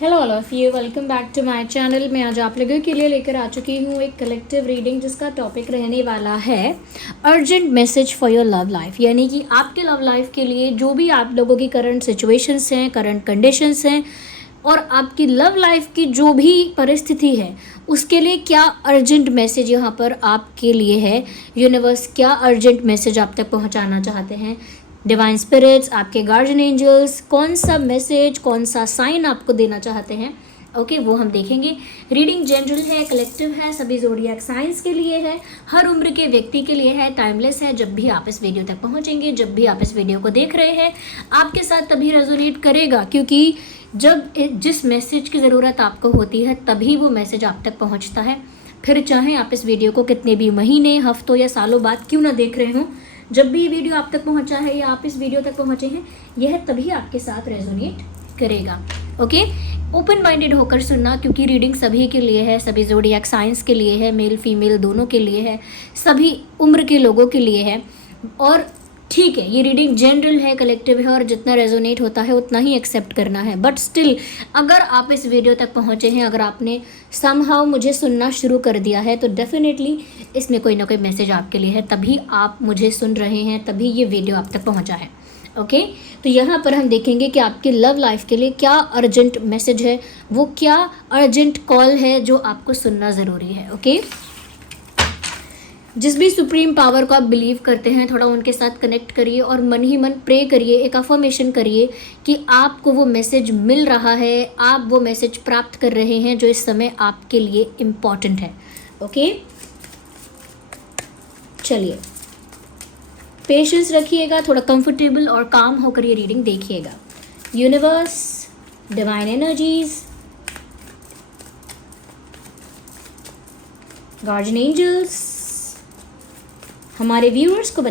Hello all of you, welcome back to my channel. मैं आज आप लोगों के लिए लेकर आ चुकी हूँ एक कलेक्टिव रीडिंग जिसका टॉपिक रहने वाला है urgent message for your love life. यानी कि आपके लव लाइफ के लिए जो भी आप लोगों की करंट सिचुएशंस हैं, करंट कंडीशंस हैं और आपकी लव लाइफ की जो भी परिस्थिति है उसके लिए क्या अर्जेंट मैसेज यहाँ पर आपके लिए है। यूनिवर्स क्या अर्जेंट मैसेज आप तक पहुँचाना चाहते हैं, डिवाइन स्पिरिट्स, आपके गार्जियन एंजल्स कौन सा मैसेज, कौन सा साइन आपको देना चाहते हैं। ओके, वो हम देखेंगे। रीडिंग जनरल है, कलेक्टिव है, सभी ज़ोडिएक साइंस के लिए है, हर उम्र के व्यक्ति के लिए है, टाइमलेस है। जब भी आप इस वीडियो तक पहुंचेंगे, जब भी आप इस वीडियो को देख रहे हैं, आपके साथ तभी रेजोनेट करेगा, क्योंकि जब जिस मैसेज की ज़रूरत आपको होती है तभी वो मैसेज आप तक पहुँचता है। फिर चाहे आप इस वीडियो को कितने भी महीने, हफ्तों या सालों बाद क्यों ना देख रहे हों, जब भी ये वीडियो आप तक पहुंचा है या आप इस वीडियो तक पहुंचे हैं, यह तभी आपके साथ रेजोनेट करेगा। ओके, ओपन माइंडेड होकर सुनना, क्योंकि रीडिंग सभी के लिए है, सभी ज़ोडिएक साइंस के लिए है, मेल फीमेल दोनों के लिए है, सभी उम्र के लोगों के लिए है। और ठीक है, ये रीडिंग जनरल है, कलेक्टिव है और जितना रेजोनेट होता है उतना ही एक्सेप्ट करना है। बट स्टिल अगर आप इस वीडियो तक पहुँचे हैं, अगर आपने समहाउ मुझे सुनना शुरू कर दिया है, तो डेफिनेटली इसमें कोई ना कोई मैसेज आपके लिए है, तभी आप मुझे सुन रहे हैं, तभी ये वीडियो आप तक पहुँचा है। ओके, तो यहाँ पर हम देखेंगे कि आपकी लव लाइफ के लिए क्या अर्जेंट मैसेज है, वो क्या अर्जेंट कॉल है जो आपको सुनना ज़रूरी है। ओके, जिस भी सुप्रीम पावर को आप बिलीव करते हैं, थोड़ा उनके साथ कनेक्ट करिए और मन ही मन प्रे करिए, एक अफर्मेशन करिए कि आपको वो मैसेज मिल रहा है, आप वो मैसेज प्राप्त कर रहे हैं जो इस समय आपके लिए इम्पॉर्टेंट है। ओके, चलिए पेशेंस रखिएगा, थोड़ा कंफर्टेबल और काम होकर ये रीडिंग देखिएगा। Universe, divine energies, guardian angels, हमारे व्यूअर्स को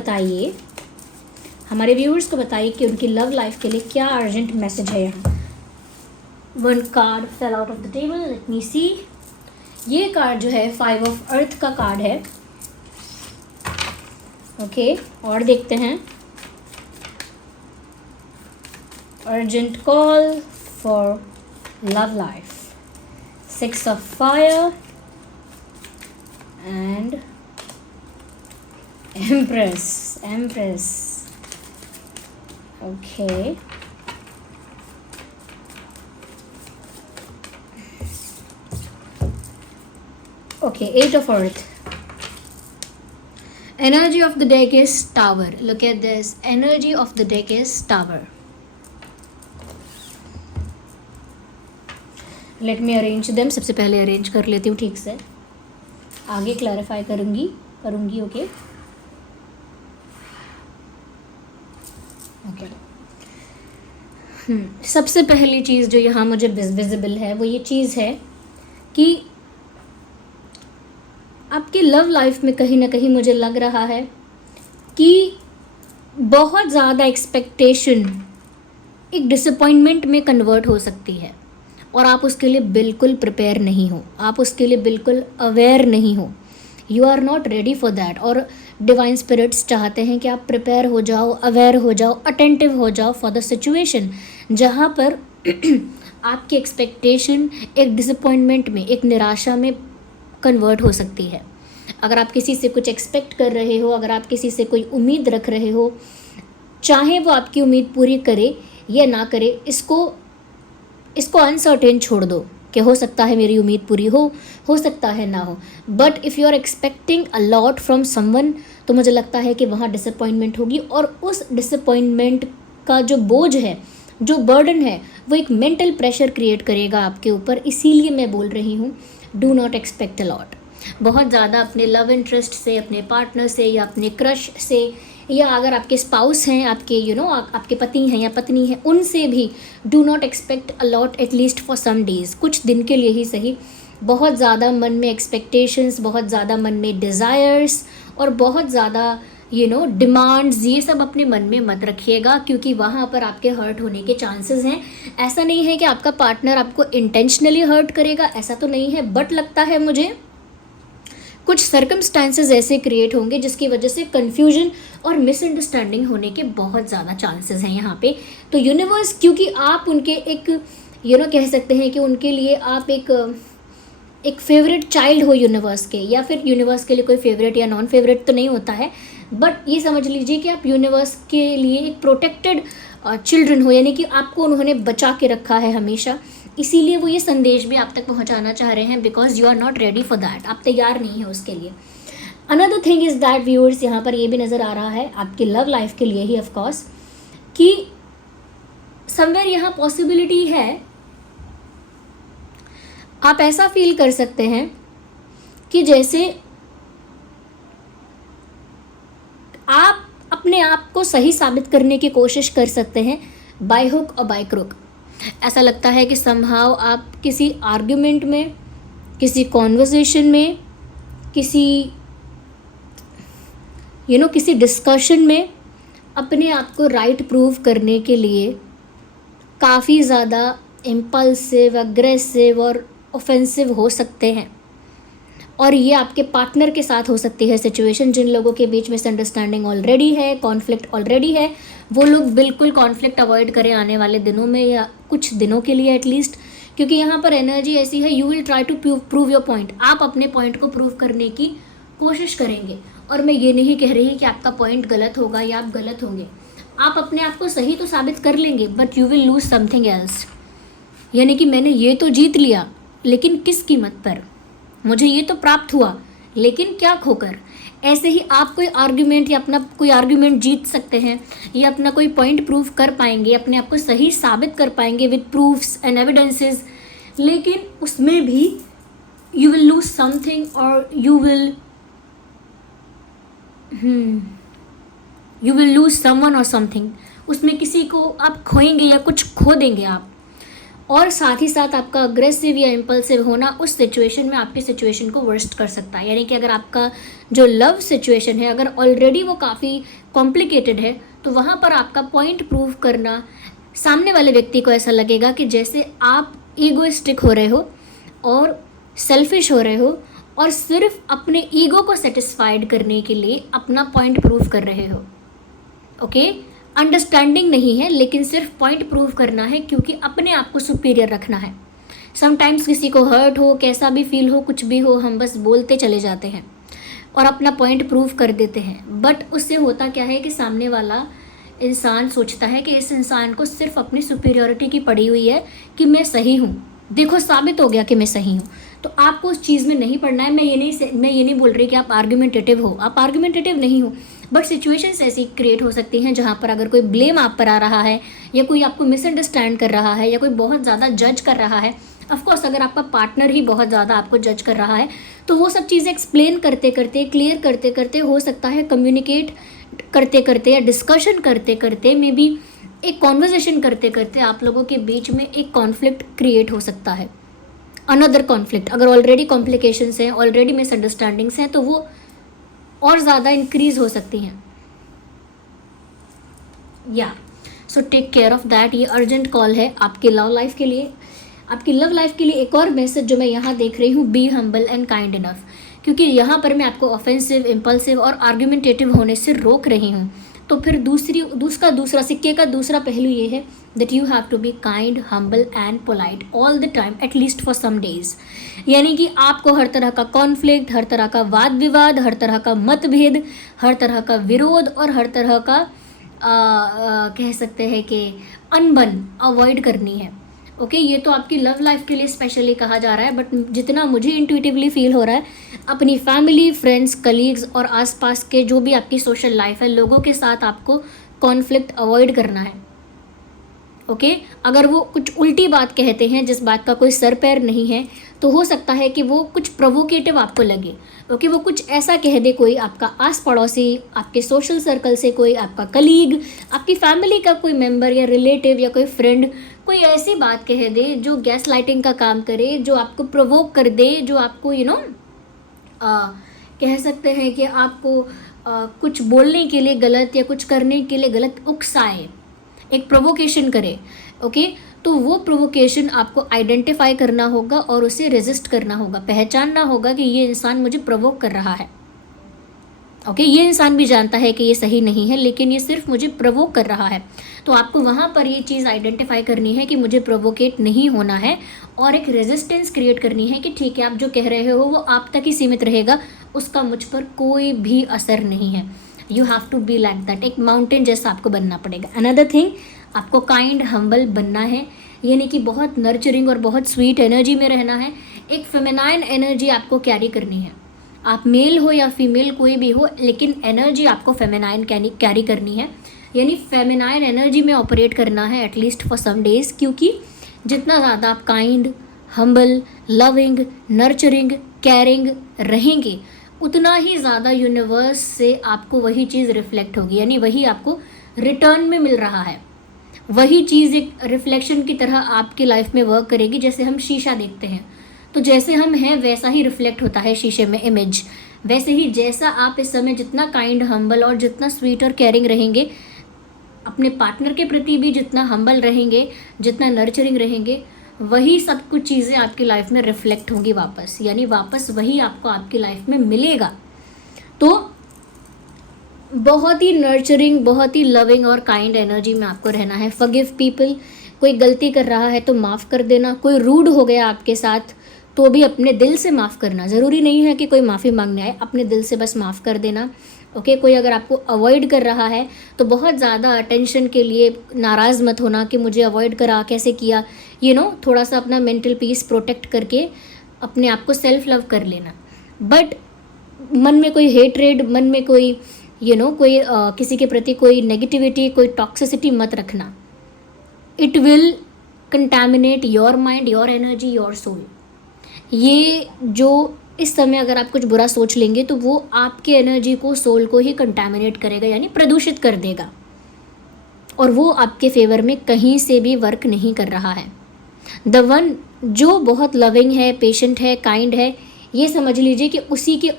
बताइए कि उनकी लव लाइफ के लिए क्या अर्जेंट मैसेज है। यहाँ one card fail out of the table, let me see. ये कार्ड जो है 5 ऑफ अर्थ का कार्ड है। ओके, और देखते हैं। Urgent call for love life, 6 of fire and Empress. Okay. Okay, 8 of Earth. Energy of the deck is Tower. Look at this. Energy of the deck is Tower. Let me arrange them. सबसे पहले arrange कर लेती हूँ ठीक से, आगे clarify करूँगी। Okay, सबसे पहली चीज़ जो यहाँ मुझे विजिबल है वो ये चीज़ है कि आपकी लव लाइफ में कहीं ना कहीं मुझे लग रहा है कि बहुत ज़्यादा एक्सपेक्टेशन एक डिसअपॉइंटमेंट में कन्वर्ट हो सकती है और आप उसके लिए बिल्कुल प्रिपेयर नहीं हो, आप उसके लिए बिल्कुल अवेयर नहीं हो। You are not ready for that. और डिवाइन स्पिरिट्स चाहते हैं कि आप प्रिपेयर हो जाओ, अवेयर हो जाओ, अटेंटिव हो जाओ फॉर द सिचुएशन जहाँ पर आपकी एक्सपेक्टेशन एक डिसअपॉइंटमेंट में, एक निराशा में कन्वर्ट हो सकती है। अगर आप किसी से कुछ एक्सपेक्ट कर रहे हो, अगर आप किसी से कोई उम्मीद रख रहे हो, चाहे वो आपकी उम्मीद पूरी करे या ना करे, इसको अनसर्टेन छोड़ दो कि हो सकता है मेरी उम्मीद पूरी हो सकता है ना हो। But if you are expecting a lot from someone, तो मुझे लगता है कि वहाँ डिसअपॉइंटमेंट होगी और उस डिसअपॉइंटमेंट का जो बोझ है, जो बर्डन है, वो एक मेंटल प्रेशर क्रिएट करेगा आपके ऊपर। इसीलिए मैं बोल रही हूँ, do not expect a lot. बहुत ज़्यादा अपने लव इंटरेस्ट से, अपने पार्टनर से या अपने क्रश से, या अगर आपके स्पाउस हैं, आपके आपके पति हैं या पत्नी हैं, उनसे भी do not expect a lot, at least for some days, कुछ दिन के लिए ही सही। बहुत ज़्यादा मन में एक्सपेक्टेशंस, बहुत ज़्यादा मन में डिज़ायर्स और बहुत ज़्यादा डिमांड्स, ये सब अपने मन में मत रखिएगा, क्योंकि वहाँ पर आपके हर्ट होने के चांसेस हैं। ऐसा नहीं है कि आपका पार्टनर आपको इंटेंशनली हर्ट करेगा, ऐसा तो नहीं है, बट लगता है मुझे कुछ सर्कमस्टांसेस ऐसे क्रिएट होंगे जिसकी वजह से कन्फ्यूजन और मिसअंडरस्टैंडिंग होने के बहुत ज़्यादा चांसेस हैं यहाँ पे। तो यूनिवर्स, क्योंकि आप उनके एक कह सकते हैं कि उनके लिए आप एक फेवरेट चाइल्ड हो यूनिवर्स के, या फिर यूनिवर्स के लिए कोई फेवरेट या नॉन फेवरेट तो नहीं होता है, बट ये समझ लीजिए कि आप यूनिवर्स के लिए एक प्रोटेक्टेड चिल्ड्रन हो, यानी कि आपको उन्होंने बचा के रखा है हमेशा। इसीलिए वो ये संदेश भी आप तक पहुंचाना चाह रहे हैं, because you are not ready for that, आप तैयार नहीं है उसके लिए। Another thing is that viewers, यहाँ पर ये भी नज़र आ रहा है आपके लव लाइफ के लिए ही ऑफकोर्स, कि समवेयर यहाँ पॉसिबिलिटी है, आप ऐसा फील कर सकते हैं कि जैसे आप अपने आप को सही साबित करने की कोशिश कर सकते हैं बाय हुक और बाय क्रुक। ऐसा लगता है कि समहाउ आप किसी आर्ग्यूमेंट में, किसी कॉन्वर्सेशन में, किसी किसी डिस्कशन में अपने आप को राइट प्रूव करने के लिए काफ़ी ज़्यादा इम्पल्सिव, अग्रेसिव और ऑफेंसिव हो सकते हैं। और ये आपके पार्टनर के साथ हो सकती है सिचुएशन। जिन लोगों के बीच मिसअंडरस्टैंडिंग ऑलरेडी है, कॉन्फ्लिक्ट ऑलरेडी है, वो लोग बिल्कुल कॉन्फ्लिक्ट अवॉइड करें आने वाले दिनों में, या कुछ दिनों के लिए एटलीस्ट, क्योंकि यहाँ पर एनर्जी ऐसी है, you will try to prove your point. आप अपने पॉइंट को प्रूव करने की कोशिश करेंगे, और मैं ये नहीं कह रही कि आपका पॉइंट गलत होगा या आप गलत होंगे, आप अपने आप को सही तो साबित कर लेंगे, but you will lose something else. यानी कि मैंने ये तो जीत लिया, लेकिन किस कीमत पर, मुझे ये तो प्राप्त हुआ, लेकिन क्या खोकर। ऐसे ही आप कोई आर्ग्यूमेंट या अपना कोई आर्ग्यूमेंट जीत सकते हैं, या अपना कोई पॉइंट प्रूव कर पाएंगे, अपने आप को सही साबित कर पाएंगे विद प्रूफ्स एंड एविडेंसेस, लेकिन उसमें भी यू विल लूज समथिंग, और यू विल लूज समवन और समथिंग। उसमें किसी को आप खोएंगे या कुछ खो देंगे आप। और साथ ही साथ आपका अग्रेसिव या इम्पल्सिव होना उस सिचुएशन में आपकी सिचुएशन को वर्स्ट कर सकता है। यानी कि अगर आपका जो लव सिचुएशन है, अगर ऑलरेडी वो काफ़ी कॉम्प्लिकेटेड है, तो वहाँ पर आपका पॉइंट प्रूव करना, सामने वाले व्यक्ति को ऐसा लगेगा कि जैसे आप ईगोइस्टिक हो रहे हो और सेल्फिश हो रहे हो, और सिर्फ अपने ईगो को सेटिस्फाइड करने के लिए अपना पॉइंट प्रूव कर रहे हो। ओके, अंडरस्टैंडिंग नहीं है, लेकिन सिर्फ पॉइंट प्रूव करना है, क्योंकि अपने आप को सुपीरियर रखना है। समटाइम्स किसी को हर्ट हो, कैसा भी फील हो, कुछ भी हो, हम बस बोलते चले जाते हैं और अपना पॉइंट प्रूव कर देते हैं। बट उससे होता क्या है कि सामने वाला इंसान सोचता है कि इस इंसान को सिर्फ अपनी सुपीरियरिटी की पड़ी हुई है कि मैं सही हूँ, देखो साबित हो गया कि मैं सही हूँ। तो आपको उस चीज़ में नहीं पड़ना है। मैं ये नहीं बोल रही कि आप आर्ग्यूमेंटेटिव हो, आप आर्ग्यूमेंटेटिव नहीं हो, बट सिचुएशंस ऐसी क्रिएट हो सकती हैं जहाँ पर अगर कोई ब्लेम आप पर आ रहा है, या कोई आपको मिसअंडरस्टैंड कर रहा है, या कोई बहुत ज़्यादा जज कर रहा है। ऑफकोर्स अगर आपका पार्टनर ही बहुत ज़्यादा आपको जज कर रहा है, तो वो सब चीज़ें एक्सप्लेन करते करते, क्लियर करते करते, हो सकता है कम्युनिकेट करते करते या डिस्कशन करते करते, मे बी एक कॉन्वर्जेशन करते करते आप लोगों के बीच में एक कॉन्फ्लिक्ट क्रिएट हो सकता है। अनदर कॉन्फ्लिक्ट, अगर ऑलरेडी कॉम्प्लिकेशंस हैं, ऑलरेडी मिसअंडरस्टैंडिंग्स हैं, तो वो और ज़्यादा इंक्रीज हो सकती हैं। या so take care of that. ये अर्जेंट कॉल है आपके लव लाइफ के लिए। आपकी लव लाइफ के लिए एक और मैसेज जो मैं यहाँ देख रही हूँ, be humble and kind enough, क्योंकि यहाँ पर मैं आपको ऑफेंसिव, इम्पल्सिव और आर्ग्यूमेंटेटिव होने से रोक रही हूँ। तो फिर दूसरा सिक्के का दूसरा पहलू ये है that you have to be kind, humble and polite all the time, at least for some days. यानी कि आपको हर तरह का कॉन्फ्लिक्ट, हर तरह का वाद विवाद, हर तरह का मतभेद, हर तरह का विरोध और हर तरह का कह सकते हैं कि अनबन अवॉइड करनी है। ओके, ये तो आपकी लव लाइफ के लिए स्पेशली कहा जा रहा है, बट जितना मुझे इंट्यूटिवली फील हो रहा है, अपनी फैमिली, फ्रेंड्स, कलीग्स और आसपास के जो भी आपकी सोशल लाइफ है, लोगों के साथ आपको कॉन्फ्लिक्ट अवॉइड करना है। ओके, अगर वो कुछ उल्टी बात कहते हैं जिस बात का कोई सर पैर नहीं है, तो हो सकता है कि वो कुछ प्रोवोकेटिव आपको लगे। ओके, वो कुछ ऐसा कह दे, कोई आपका आस पड़ोसी, आपके सोशल सर्कल से कोई आपका कलीग, आपकी फैमिली का कोई मेंबर या रिलेटिव या कोई फ्रेंड, कोई ऐसी बात कह दे जो गैस लाइटिंग का काम करे, जो आपको प्रोवोक कर दे, जो आपको कह सकते हैं कि आपको कुछ बोलने के लिए गलत या कुछ करने के लिए गलत उकसाए, एक प्रोवोकेशन करे। ओके, तो वो प्रोवोकेशन आपको आइडेंटिफाई करना होगा और उसे रेजिस्ट करना होगा, पहचानना होगा कि ये इंसान मुझे प्रोवोक कर रहा है। ओके, ये इंसान भी जानता है कि ये सही नहीं है, लेकिन ये सिर्फ मुझे प्रोवोक कर रहा है। तो आपको वहाँ पर ये चीज़ आइडेंटिफाई करनी है कि मुझे प्रोवोकेट नहीं होना है, और एक रेजिस्टेंस क्रिएट करनी है कि ठीक है, आप जो कह रहे हो वो आप तक ही सीमित रहेगा, उसका मुझ पर कोई भी असर नहीं है। You have to be like that, एक माउंटेन जैसा आपको बनना पड़ेगा। अनदर थिंग, आपको काइंड हम्बल बनना है, यानी कि बहुत नर्चरिंग और बहुत स्वीट एनर्जी में रहना है। एक फेमिनाइन एनर्जी आपको कैरी करनी है। आप मेल हो या फीमेल कोई भी हो, लेकिन एनर्जी आपको फेमिनाइन कैरी करनी है, यानी फेमिनाइन एनर्जी में ऑपरेट करना है एटलीस्ट फॉर सम डेज। क्योंकि जितना ज़्यादा आप kind, humble, loving, nurturing, caring रहेंगे, उतना ही ज़्यादा यूनिवर्स से आपको वही चीज़ रिफ्लेक्ट होगी, यानी वही आपको रिटर्न में मिल रहा है। वही चीज़ एक रिफ्लेक्शन की तरह आपकी लाइफ में वर्क करेगी। जैसे हम शीशा देखते हैं, तो जैसे हम हैं वैसा ही रिफ्लेक्ट होता है शीशे में इमेज। वैसे ही जैसा आप इस समय जितना काइंड, हम्बल और जितना स्वीट और केयरिंग रहेंगे, अपने पार्टनर के प्रति भी जितना हम्बल रहेंगे, जितना नर्चरिंग रहेंगे, वही सब कुछ चीज़ें आपकी लाइफ में रिफ्लेक्ट होंगी वापस, यानी वापस वही आपको आपकी लाइफ में मिलेगा। तो बहुत ही नर्चरिंग, बहुत ही लविंग और काइंड एनर्जी में आपको रहना है। फॉरगिव पीपल, कोई गलती कर रहा है तो माफ़ कर देना। कोई रूड हो गया आपके साथ तो भी अपने दिल से माफ़ करना। ज़रूरी नहीं है कि कोई माफ़ी मांगने आए, अपने दिल से बस माफ़ कर देना। ओके, कोई अगर आपको अवॉइड कर रहा है तो बहुत ज़्यादा अटेंशन के लिए नाराज़ मत होना कि मुझे अवॉइड करा, कैसे किया। थोड़ा सा अपना मेंटल पीस प्रोटेक्ट करके अपने आप को सेल्फ लव कर लेना। बट मन में कोई हेटरेड, मन में कोई कोई किसी के प्रति कोई नेगेटिविटी, कोई टॉक्सिसिटी मत रखना। It will contaminate your mind, your energy, your soul. ये जो इस समय अगर आप कुछ बुरा सोच लेंगे तो वो आपके एनर्जी को, सोल को ही कंटैमिनेट करेगा, यानी प्रदूषित कर देगा, और वो आपके फेवर में कहीं से भी वर्क नहीं कर रहा है। द वन जो बहुत लविंग है, पेशेंट है, काइंड है, ये समझ लीजिए कि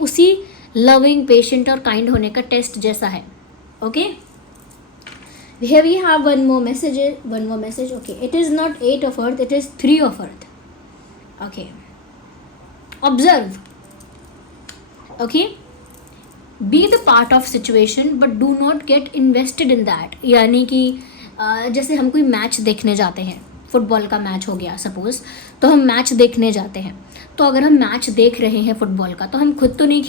उसी लविंग, पेशेंट और काइंड होने का टेस्ट जैसा है। Okay, here we have one more message. Okay, it is not 8 of earth, it is 3 of earth. Okay, observe. Okay, be the part of situation but do not get invested in that. यानी कि जैसे हम कोई match देखने जाते हैं, football का match हो गया सपोज, तो हम मैच देखने जाते हैं। तो अगर हम मैच देख रहे हैं फुटबॉल का, तो हम खुद तो नहीं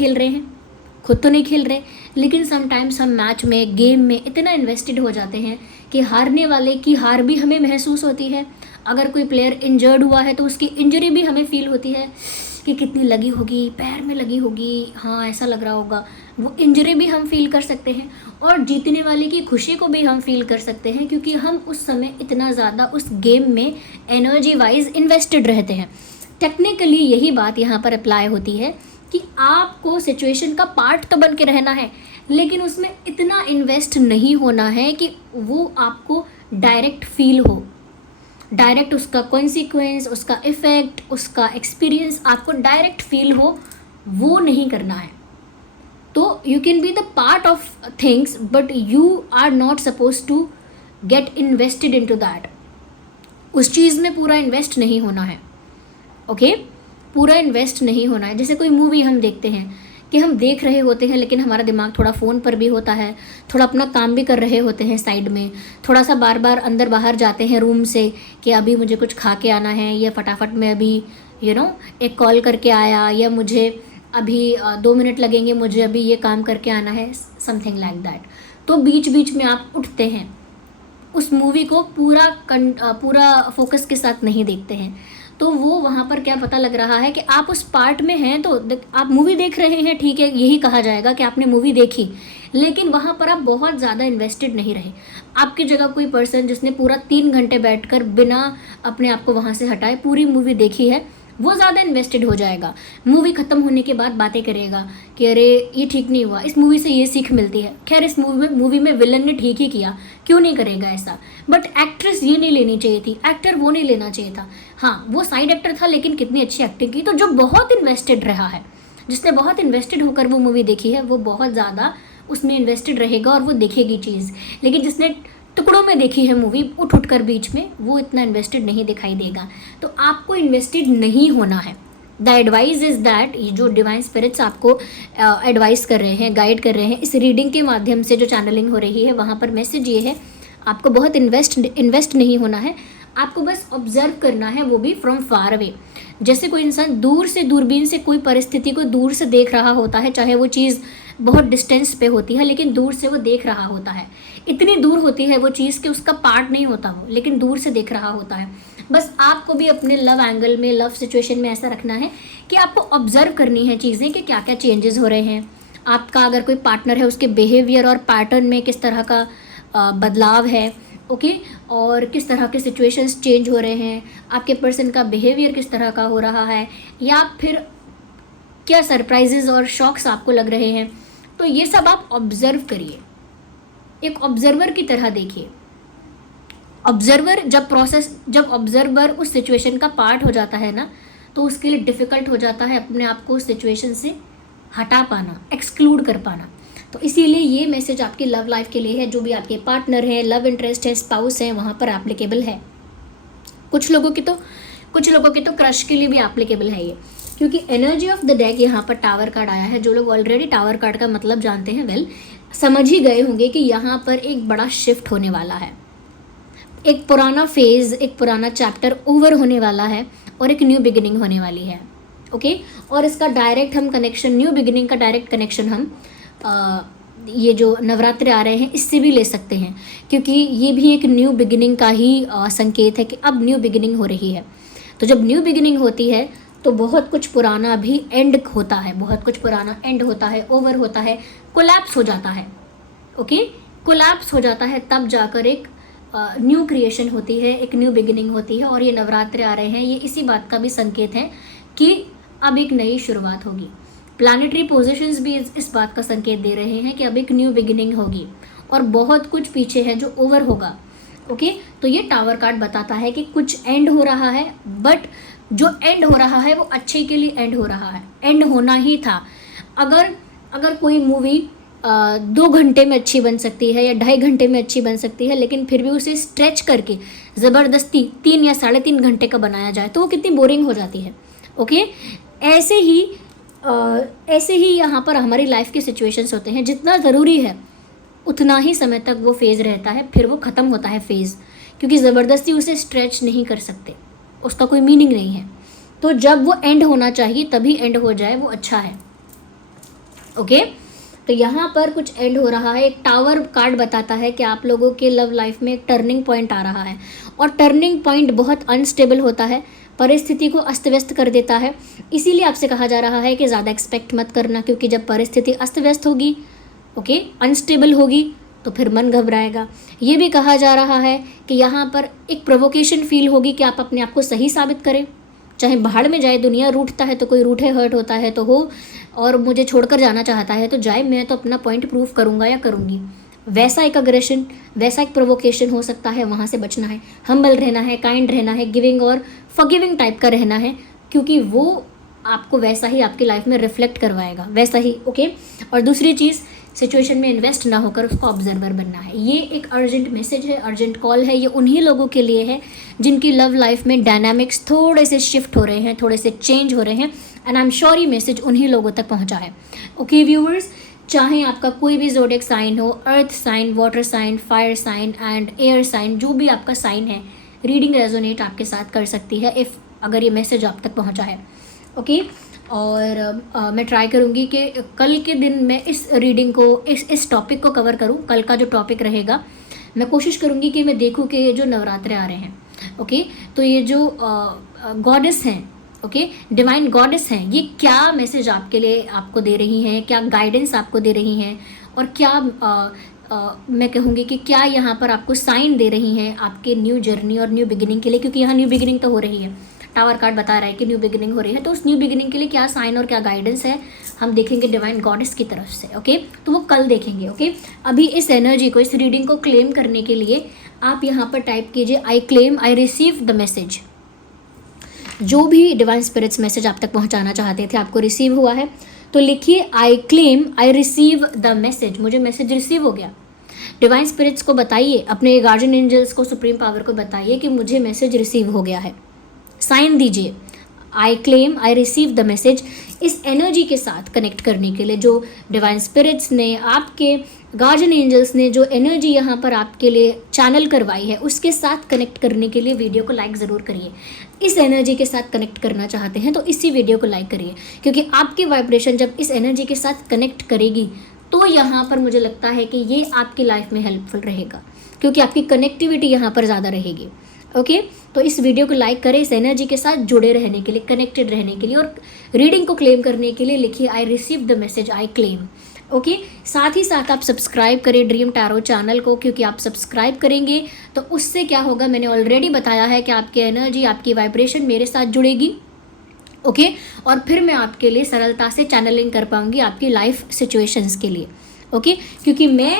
खेल रहे, लेकिन समटाइम्स हम मैच में, गेम में इतना इन्वेस्टेड हो जाते हैं कि हारने वाले की हार भी हमें महसूस होती है। अगर कोई प्लेयर इंजर्ड हुआ है तो उसकी इंजरी भी हमें फील होती है कि कितनी लगी होगी, पैर में लगी होगी, हाँ ऐसा लग रहा होगा। वो इंजरी भी हम फील कर सकते हैं, और जीतने वाले की खुशी को भी हम फील कर सकते हैं, क्योंकि हम उस समय इतना ज़्यादा उस गेम में एनर्जी वाइज इन्वेस्टेड रहते हैं। टेक्निकली यही बात यहाँ पर अप्लाई होती है कि आपको सिचुएशन का पार्ट तो बन के रहना है, लेकिन उसमें इतना इन्वेस्ट नहीं होना है कि वो आपको डायरेक्ट फील हो, डायरेक्ट उसका कॉन्सिक्वेंस, उसका इफ़ेक्ट, उसका एक्सपीरियंस आपको डायरेक्ट फील हो, वो नहीं करना है। तो you can be the part of things but you are not suppose to get invested in to that. उस चीज़ में पूरा इन्वेस्ट नहीं होना है। ओके, पूरा इन्वेस्ट नहीं होना है। जैसे कोई मूवी हम देखते हैं कि हम देख रहे होते हैं, लेकिन हमारा दिमाग थोड़ा फ़ोन पर भी होता है, थोड़ा अपना काम भी कर रहे होते हैं साइड में, थोड़ा सा बार बार अंदर बाहर जाते हैं रूम से कि अभी मुझे कुछ खा के आना है, या फटाफट में अभी एक कॉल करके आया, या मुझे अभी 2 मिनट लगेंगे, मुझे अभी ये काम करके आना है, समथिंग लाइक दैट। तो बीच बीच में आप उठते हैं, उस मूवी को पूरा फोकस के साथ नहीं देखते हैं। तो वो वहाँ पर क्या पता लग रहा है कि आप उस पार्ट में हैं, तो आप मूवी देख रहे हैं, ठीक है, यही कहा जाएगा कि आपने मूवी देखी, लेकिन वहाँ पर आप बहुत ज़्यादा इन्वेस्टेड नहीं रहे। आपकी जगह कोई पर्सन जिसने पूरा 3 घंटे बैठकर बिना अपने आप को वहाँ से हटाए पूरी मूवी देखी है, वो ज़्यादा इन्वेस्टेड हो जाएगा। मूवी ख़त्म होने के बाद बातें करेगा कि अरे ये ठीक नहीं हुआ, इस मूवी से ये सीख मिलती है, खैर इस मूवी में विलन ने ठीक ही किया, क्यों नहीं करेगा ऐसा, बट एक्ट्रेस ये नहीं लेनी चाहिए थी, एक्टर वो नहीं लेना चाहिए था, हाँ वो साइड एक्टर था लेकिन कितनी अच्छी एक्टिंग की। तो जो बहुत इन्वेस्टेड रहा है, जिसने बहुत इन्वेस्टेड होकर वो मूवी देखी है, वो बहुत ज़्यादा उसमें इन्वेस्टेड रहेगा और वो देखेगी चीज़। लेकिन जिसने टुकड़ों में देखी है मूवी उठ उठ कर बीच में, वो इतना इन्वेस्टेड नहीं दिखाई देगा। तो आपको इन्वेस्टेड नहीं होना है, द एडवाइस इज़ दैट, ये जो डिवाइन स्पिरिट्स आपको एडवाइस कर रहे हैं, गाइड कर रहे हैं, इस रीडिंग के माध्यम से जो चैनलिंग हो रही है, वहाँ पर मैसेज ये है, आपको बहुत इन्वेस्ट नहीं होना है, आपको बस ऑब्जर्व करना है, वो भी फ्रॉम फार अवे। जैसे कोई इंसान दूर से दूरबीन से कोई परिस्थिति को दूर से देख रहा होता है, चाहे वो चीज़ बहुत डिस्टेंस पे होती है, लेकिन दूर से वो देख रहा होता है, इतनी दूर होती है वो चीज़ कि उसका पार्ट नहीं होता वो, लेकिन दूर से देख रहा होता है। बस आपको भी अपने लव एंगल में, लव सिचुएशन में ऐसा रखना है कि आपको ऑब्जर्व करनी है चीज़ें कि क्या क्या चेंजेस हो रहे हैं। आपका अगर कोई पार्टनर है, उसके बिहेवियर और पैटर्न में किस तरह का बदलाव है, ओके, और किस तरह के सिचुएशंस चेंज हो रहे हैं, आपके पर्सन का बिहेवियर किस तरह का हो रहा है, या फिर क्या सरप्राइजेज और शॉक्स आपको लग रहे हैं। तो ये सब आप ऑब्जर्व करिए, एक ऑब्जर्वर की तरह देखिए। जब ऑब्जर्वर उस सिचुएशन का पार्ट हो जाता है ना, तो उसके लिए डिफ़िकल्ट हो जाता है अपने आप को उस सिचुएशन से हटा पाना, एक्सक्लूड कर पाना। तो इसीलिए ये मैसेज आपकी लव लाइफ के लिए है, जो भी आपके पार्टनर हैं, लव इंटरेस्ट है, स्पाउस हैं, वहाँ पर एप्लीकेबल है। कुछ लोगों की तो क्रश के लिए भी एप्लीकेबल है ये, क्योंकि एनर्जी ऑफ द डेक यहाँ पर टावर कार्ड आया है। जो लोग ऑलरेडी टावर कार्ड का मतलब जानते हैं, वेल समझ ही गए होंगे कि यहाँ पर एक बड़ा शिफ्ट होने वाला है, एक पुराना फेज, एक पुराना चैप्टर ओवर होने वाला है और एक न्यू बिगिनिंग होने वाली है, ओके। और इसका डायरेक्ट हम कनेक्शन, न्यू बिगिनिंग का डायरेक्ट कनेक्शन हम ये जो नवरात्रि आ रहे हैं इससे भी ले सकते हैं, क्योंकि ये भी एक न्यू बिगिनिंग का ही संकेत है कि अब न्यू बिगिनिंग हो रही है। तो जब न्यू बिगिनिंग होती है तो बहुत कुछ पुराना भी एंड होता है, बहुत कुछ पुराना एंड होता है, ओवर होता है, कोलैप्स हो जाता है, ओके, कोलैप्स हो जाता है, तब जाकर एक न्यू क्रिएशन होती है, एक न्यू बिगिनिंग होती है। और ये नवरात्रि आ रहे हैं, ये इसी बात का भी संकेत है कि अब एक नई शुरुआत होगी। प्लानिटरी पोजीशंस भी इस बात का संकेत दे रहे हैं कि अब एक न्यू बिगिनिंग होगी और बहुत कुछ पीछे है जो ओवर होगा, ओके। तो ये टावर कार्ड बताता है कि कुछ एंड हो रहा है, बट जो एंड हो रहा है वो अच्छे के लिए एंड हो रहा है, एंड होना ही था। अगर कोई मूवी 2 घंटे में अच्छी बन सकती है या 2.5 घंटे में अच्छी बन सकती है, लेकिन फिर भी उसे स्ट्रेच करके ज़बरदस्ती 3 या 3.5 घंटे का बनाया जाए तो वो कितनी बोरिंग हो जाती है, ओके। ऐसे ही यहाँ पर हमारी लाइफ के सिचुएशंस होते हैं, जितना ज़रूरी है उतना ही समय तक वो फेज़ रहता है, फिर वो ख़त्म होता है फेज़, क्योंकि ज़बरदस्ती उसे स्ट्रेच नहीं कर सकते, उसका कोई मीनिंग नहीं है। तो जब वो एंड होना चाहिए तभी एंड हो जाए, वो अच्छा है, ओके। तो यहाँ पर कुछ एंड हो रहा है। एक टावर कार्ड बताता है कि आप लोगों के लव लाइफ में एक टर्निंग पॉइंट आ रहा है, और टर्निंग पॉइंट बहुत अनस्टेबल होता है, परिस्थिति को अस्त व्यस्त कर देता है। इसीलिए आपसे कहा जा रहा है कि ज़्यादा एक्सपेक्ट मत करना, क्योंकि जब परिस्थिति अस्त व्यस्त होगी, ओके, अनस्टेबल होगी, तो फिर मन घबराएगा। ये भी कहा जा रहा है कि यहाँ पर एक प्रोवोकेशन फील होगी कि आप अपने आप को सही साबित करें, चाहे बाहर में जाए, दुनिया रूठता है तो कोई रूठे हर्ट होता है तो हो, और मुझे छोड़कर जाना चाहता है तो जाए, मैं तो अपना पॉइंट प्रूव करूँगा या करूँगी। वैसा एक अग्रेशन, वैसा एक प्रोवोकेशन हो सकता है, वहाँ से बचना है, हम्बल रहना है, काइंड रहना है, गिविंग और फॉरगिविंग टाइप का रहना है, क्योंकि वो आपको वैसा ही आपकी लाइफ में रिफ्लेक्ट करवाएगा, वैसा ही, ओके। और दूसरी चीज़, सिचुएशन में इन्वेस्ट ना होकर उसको ऑब्जर्वर बनना है। ये एक अर्जेंट मैसेज है, अर्जेंट कॉल है, ये उन्हीं लोगों के लिए है जिनकी लव लाइफ में डायनामिक्स थोड़े से शिफ्ट हो रहे हैं, थोड़े से चेंज हो रहे हैं, एंड आई एम श्योर ये मैसेज उन्हीं लोगों तक पहुंचा है, ओके व्यूअर्स। चाहे आपका कोई भी ज़ोडिएक साइन हो, earth sign, water sign, fire sign and air sign, जो भी आपका साइन है, रीडिंग रेजोनेट आपके साथ कर सकती है इफ़ अगर ये मैसेज आप तक पहुंचा है, ओके। और मैं ट्राई करूँगी कि कल के दिन मैं इस रीडिंग को, इस टॉपिक को कवर करूँ। कल का जो टॉपिक रहेगा, मैं कोशिश करूँगी कि मैं देखूँ कि ये जो नवरात्रे आ रहे हैं, ओके, तो ये जो गॉडेस हैं, ओके, डिवाइन गॉडेस हैं, ये क्या मैसेज आपके लिए आपको दे रही हैं, क्या गाइडेंस आपको दे रही हैं, और क्या मैं कहूँगी कि क्या यहाँ पर आपको साइन दे रही हैं आपके न्यू जर्नी और न्यू बिगिनिंग के लिए, क्योंकि यहाँ न्यू बिगिनिंग तो हो रही है, टावर कार्ड बता रहा है कि न्यू बिगिनिंग हो रही है, तो उस न्यू बिगिनिंग के लिए क्या साइन और क्या गाइडेंस है हम देखेंगे डिवाइन गॉडेस की तरफ से, ओके। तो वो कल देखेंगे, ओके। अभी इस एनर्जी को, इस रीडिंग को क्लेम करने के लिए आप यहाँ पर टाइप कीजिए, I claim, I receive the message. जो भी डिवाइन स्पिरिट्स मैसेज आप तक पहुँचाना चाहते थे, आपको रिसीव हुआ है, तो लिखिए I claim, I receive the message. मुझे मैसेज रिसीव हो गया। डिवाइन स्पिरिट्स को बताइए, अपने गार्जियन एंजल्स को, सुप्रीम पावर को बताइए कि मुझे मैसेज रिसीव हो गया है। साइन दीजिए, I claim, I receive the message. इस एनर्जी के साथ कनेक्ट करने के लिए जो डिवाइन स्पिरिट्स ने, आपके गार्जियन एंजल्स ने जो एनर्जी यहाँ पर आपके लिए चैनल करवाई है, उसके साथ कनेक्ट करने के लिए वीडियो को लाइक ज़रूर करिए। इस एनर्जी के साथ कनेक्ट करना चाहते हैं तो इसी वीडियो को लाइक करिए, क्योंकि आपकी वाइब्रेशन जब इस एनर्जी के साथ कनेक्ट करेगी तो यहाँ पर मुझे लगता है कि ये आपकी लाइफ में हेल्पफुल रहेगा, क्योंकि आपकी कनेक्टिविटी यहाँ पर ज़्यादा रहेगी। ओके, तो इस वीडियो को लाइक करें, इस एनर्जी के साथ जुड़े रहने के लिए, कनेक्टेड रहने के लिए, और रीडिंग को क्लेम करने के लिए लिखिए I receive the message, I claim. Okay, साथ ही साथ आप सब्सक्राइब करें ड्रीम टैरो चैनल को, क्योंकि आप सब्सक्राइब करेंगे तो उससे क्या होगा, मैंने ऑलरेडी बताया है कि आपकी एनर्जी, आपकी वाइब्रेशन मेरे साथ जुड़ेगी। ओके, और फिर मैं आपके लिए सरलता से चैनलिंग कर पाऊंगी आपकी लाइफ सिचुएशंस के लिए। ओके, क्योंकि मैं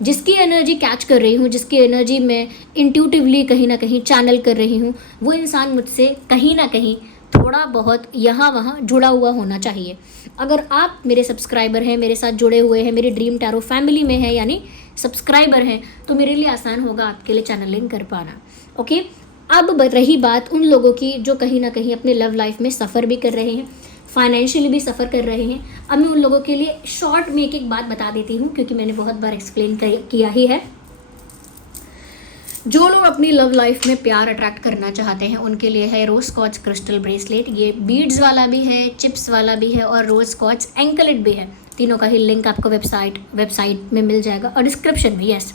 जिसकी एनर्जी कैच कर रही हूँ, जिसकी एनर्जी मैं इंट्यूटिवली कहीं ना कहीं चैनल कर रही हूँ, वो इंसान मुझसे कहीं ना कहीं थोड़ा बहुत यहाँ वहाँ जुड़ा हुआ होना चाहिए। अगर आप मेरे सब्सक्राइबर हैं, मेरे साथ जुड़े हुए हैं, मेरी ड्रीम टैरो फैमिली में है, यानी सब्सक्राइबर हैं, तो मेरे लिए आसान होगा आपके लिए चैनलिंग कर पाना। ओके, अब रही बात उन लोगों की जो कहीं ना कहीं अपने लव लाइफ में सफ़र भी कर रहे हैं, फाइनेंशियली भी सफ़र कर रहे हैं। अब मैं उन लोगों के लिए शॉर्ट में एक बात बता देती हूँ, क्योंकि मैंने बहुत बार एक्सप्लेन किया ही है। जो लोग अपनी लव लाइफ में प्यार अट्रैक्ट करना चाहते हैं उनके लिए है रोज स्कॉच क्रिस्टल ब्रेसलेट। ये बीड्स वाला भी है, चिप्स वाला भी है और रोज स्कॉच एंकलेट भी है। तीनों का ही लिंक आपको वेबसाइट में मिल जाएगा और डिस्क्रिप्शन भी। यस,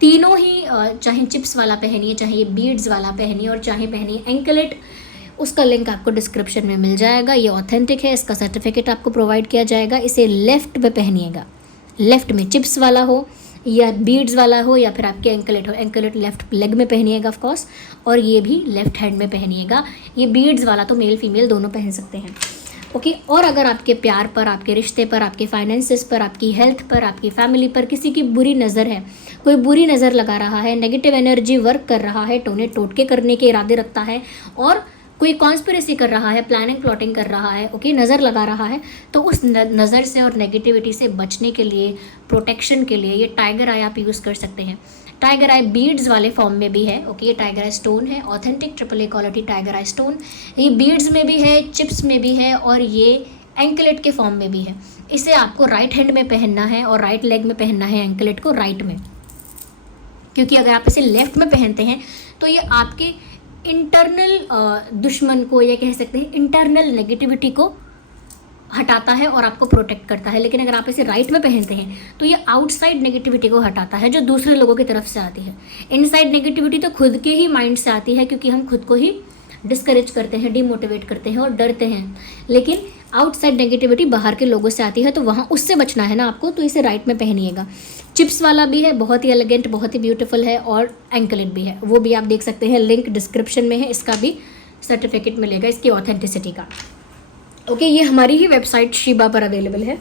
तीनों ही, चाहे चिप्स वाला पहनिए, चाहे ये बीड्स वाला पहनिए और चाहे पहनिए एंकलेट, उसका लिंक आपको डिस्क्रिप्शन में मिल जाएगा। ये ऑथेंटिक है, इसका सर्टिफिकेट आपको प्रोवाइड किया जाएगा। इसे लेफ़्ट में पहनिएगा, लेफ़्ट में चिप्स वाला हो या बीड्स वाला हो या फिर आपके एंकलेट हो, एंकलेट लेफ़्ट लेग में पहनिएगा ऑफ कोर्स, और ये भी लेफ़्ट हैंड में पहनिएगा। ये बीड्स वाला तो मेल फीमेल दोनों पहन सकते हैं। ओके, और अगर आपके प्यार पर, आपके रिश्ते पर, आपके फाइनेंसेस पर, आपकी हेल्थ पर, आपकी फैमिली पर किसी की बुरी नज़र है, कोई बुरी नज़र लगा रहा है, नेगेटिव एनर्जी वर्क कर रहा है, टोने टोटके करने के इरादे रखता है, और कोई कॉन्स्पिरेसी कर रहा है, प्लानिंग प्लॉटिंग कर रहा है, ओके, नज़र लगा रहा है, तो उस नज़र से और नेगेटिविटी से बचने के लिए, प्रोटेक्शन के लिए ये टाइगर आई आप यूज़ कर सकते हैं। टाइगर आई बीड्स वाले फॉर्म में भी है। ओके, ये टाइगर आई स्टोन है, ऑथेंटिक AAA क्वालिटी टाइगर आई स्टोन। ये बीड्स में भी है, चिप्स में भी है और ये एंकलेट के फॉर्म में भी है। इसे आपको राइट हैंड में पहनना है और राइट लेग में पहनना है एंकलेट को, राइट में, क्योंकि अगर आप इसे लेफ्ट में पहनते हैं तो ये आपके इंटरनल दुश्मन को, या कह सकते हैं इंटरनल नेगेटिविटी को हटाता है और आपको प्रोटेक्ट करता है। लेकिन अगर आप इसे राइट में पहनते हैं तो ये आउटसाइड नेगेटिविटी को हटाता है जो दूसरे लोगों की तरफ से आती है। इनसाइड नेगेटिविटी तो खुद के ही माइंड से आती है, क्योंकि हम खुद को ही डिस्करेज करते हैं, डिमोटिवेट करते हैं और डरते हैं। लेकिन आउटसाइड नेगेटिविटी बाहर के लोगों से आती है, तो वहाँ उससे बचना है ना आपको, तो इसे राइट में पहनिएगा। चिप्स वाला भी है, बहुत ही एलिगेंट, बहुत ही ब्यूटीफुल है, और एंकलेट भी है, वो भी आप देख सकते हैं, लिंक डिस्क्रिप्शन में है। इसका भी सर्टिफिकेट मिलेगा इसकी ऑथेंटिसिटी का। ओके, ये हमारी ही वेबसाइट शिबा पर अवेलेबल है।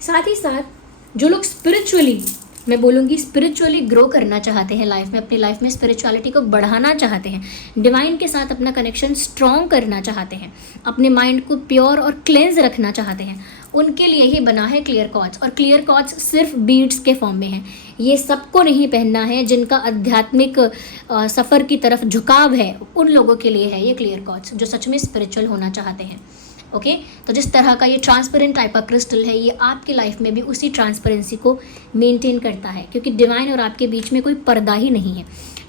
साथ ही साथ जो लोग स्पिरिचुअली, मैं बोलूँगी स्पिरिचुअली ग्रो करना चाहते हैं लाइफ में, अपनी लाइफ में स्पिरिचुअलिटी को बढ़ाना चाहते हैं, डिवाइन के साथ अपना कनेक्शन स्ट्रॉन्ग करना चाहते हैं, अपने माइंड को प्योर और क्लेंज रखना चाहते हैं, उनके लिए ही बना है क्लियर कॉर्ड्स। और क्लियर कॉर्ड्स सिर्फ बीड्स के फॉर्म में है, ये सबको नहीं पहनना है। जिनका आध्यात्मिक सफ़र की तरफ झुकाव है उन लोगों के लिए है ये क्लियर कॉर्ड्स, जो सच में स्पिरिचुअल होना चाहते हैं। ओके, तो जिस तरह का ये ट्रांसपेरेंट टाइप का क्रिस्टल है, ये आपकी लाइफ में भी उसी ट्रांसपेरेंसी को मेंटेन करता है, क्योंकि डिवाइन और आपके बीच में कोई पर्दा ही नहीं है।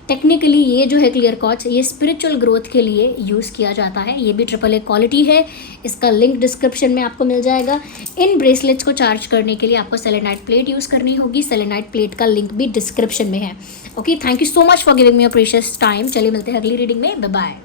टेक्निकली ये जो है क्लियर कॉर्ड्स, ये स्पिरिचुअल ग्रोथ के लिए यूज़ किया जाता है। ये भी AAA क्वालिटी है, इसका लिंक डिस्क्रिप्शन में आपको मिल जाएगा। इन ब्रेसलेट्स को चार्ज करने के लिए आपको सेलेनाइट प्लेट यूज़ करनी होगी, सेलेनाइट प्लेट का लिंक भी डिस्क्रिप्शन में है। Okay, thank you so much for giving me your precious time. चलिए मिलते हैं अगली रीडिंग में, बाय बाय।